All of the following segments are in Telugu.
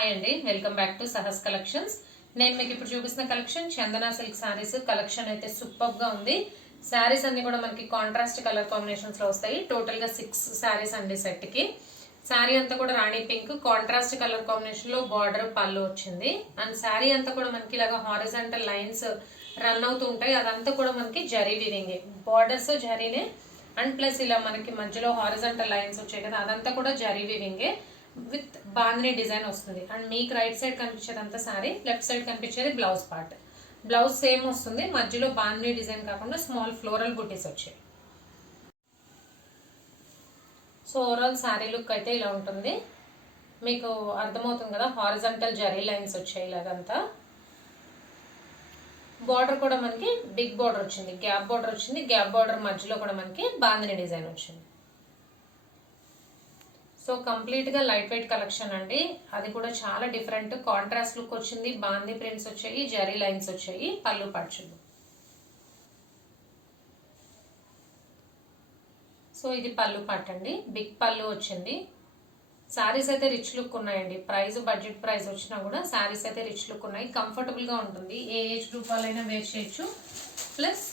హాయ్ అండి, welcome back to Sahas collections. నేను మీకు ఇప్పుడు చూపిస్తున్న కలెక్షన్ చందన సిల్క్ సారీస్ కలెక్షన్ అయితే సూపర్ గా ఉంది. సారీస్ అన్ని కూడా మనకి కాంట్రాస్ట్ కలర్ కాంబినేషన్స్ లో వస్తాయి. టోటల్ గా 6 సారీస్ అండి సెట్ కి. శారీ అంతా కూడా రాణి పింక్ కాంట్రాస్ట్ కలర్ కాంబినేషన్ లో బార్డర్ పళ్ళు వచ్చింది. అండ్ శారీ అంతా కూడా మనకి ఇలాగా హారిజాంటల్ లైన్స్ రన్ అవుతూ ఉంటాయి. అదంతా కూడా మనకి జరీ వీవింగ్, బార్డర్స్ జరీనే అండ్ ప్లస్ ఇలా మనకి మధ్యలో హారిజాంటల్ లైన్స్ వచ్చాయి కదా, అదంతా కూడా జరీ వీవింగే విత్ బాందిని డిజైన్ వస్తుంది. అండ్ మీకు రైట్ సైడ్ కనిపించేది అంతా సారీ, లెఫ్ట్ సైడ్ కనిపించేది బ్లౌజ్ పార్ట్. బ్లౌజ్ సేమ్ వస్తుంది, మధ్యలో బాందిని డిజైన్ కాకుండా స్మాల్ ఫ్లోరల్ బూటీస్ వచ్చాయి. సో ఓవరాల్ శారీ లుక్ అయితే ఇలా ఉంటుంది. మీకు అర్థమవుతుంది కదా, హారిజాంటల్ జరీ లైన్స్ వచ్చాయి ఇలాగంతా. బార్డర్ కూడా మనకి బిగ్ బార్డర్ వచ్చింది, గ్యాప్ బార్డర్ వచ్చింది. గ్యాప్ బార్డర్ మధ్యలో కూడా మనకి బాందిని డిజైన్ వచ్చింది. సో కంప్లీట్ గా లైట్ వెయిట్ కలెక్షన్ అండి. అది కూడా చాలా డిఫరెంట్ కాంట్రాస్ట్ లుక్ వచ్చింది. బాందీ ప్రింట్స్ వచ్చాయి, జరీ లైన్స్ వచ్చాయి, పళ్ళు పట్టులు. సో ఇది పళ్ళు పట్టు అండి, బిగ్ పళ్ళు వచ్చింది. శారీస్ అయితే రిచ్ లుక్ ఉన్నాయండి. ప్రైస్ బడ్జెట్ ప్రైస్ వచ్చినా కూడా శారీస్ అయితే రిచ్ లుక్ ఉన్నాయి. కంఫర్టబుల్ గా ఉంటుంది, ఏ ఏజ్ గ్రూప్ వాళ్ళైనా వేర్ చేయొచ్చు. ప్లస్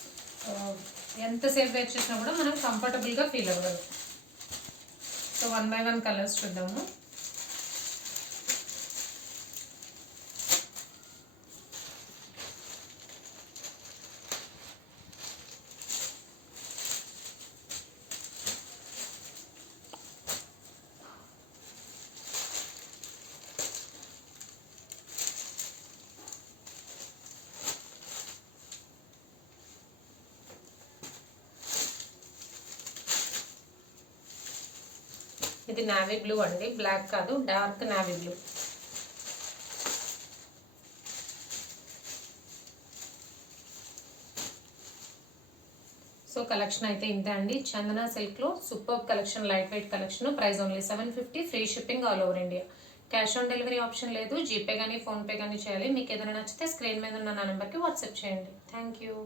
ఎంతసేపు వేర్ చేసినా కూడా మనం కంఫర్టబుల్ గా ఫీల్ అవ్వగలం. సో 1 by 1 కలర్స్ చూద్దాము. ఇది నావీ బ్లూ అండి, బ్లాక్ కాదు, dark navy blue. So collection అయితే ఇంతే అండి. చందన సిల్క్ లో super collection, light weight collection. Price only 750, free shipping all over India. Cash on delivery option లేదు, జీపే కానీ ఫోన్పే కానీ చేయాలి. మీకు ఏదైనా నచ్చితే స్క్రీన్ మీద ఉన్న నా నెంబర్కి వాట్సాప్ చేయండి. Thank you.